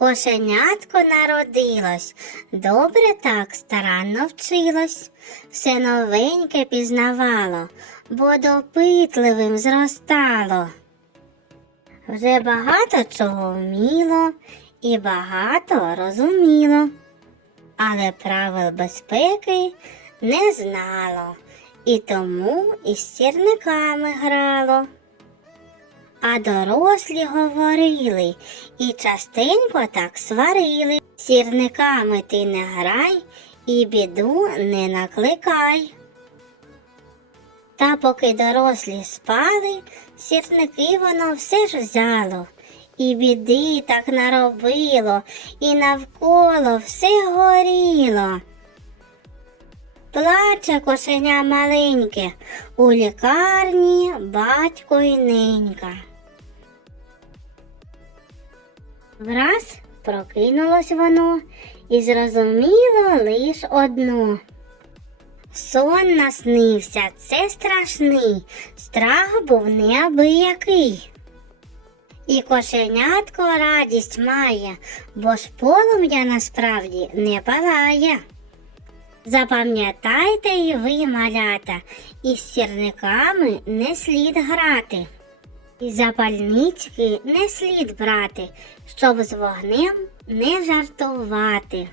Кошенятко народилось, добре так старанно вчилось, все новеньке пізнавало, бо допитливим зростало. Вже багато чого вміло і багато розуміло, але правил безпеки не знало, і тому із сірниками грало. А дорослі говорили і частенько так сварили. Сірниками ти не грай і біду не накликай. Та поки дорослі спали, сірники воно все ж взяло, і біди так наробило, і навколо все горіло. Плаче кошеня маленьке, у лікарні батько й ненька. Враз прокинулось воно і зрозуміло лиш одно. Сон наснився, це страшний, страх був неабиякий. І кошенятко радість має, бо ж полум'я насправді не палає. Запам'ятайте і ви, малята, із сірниками не слід грати. І запальнички не слід брати, щоб з вогнем не жартувати.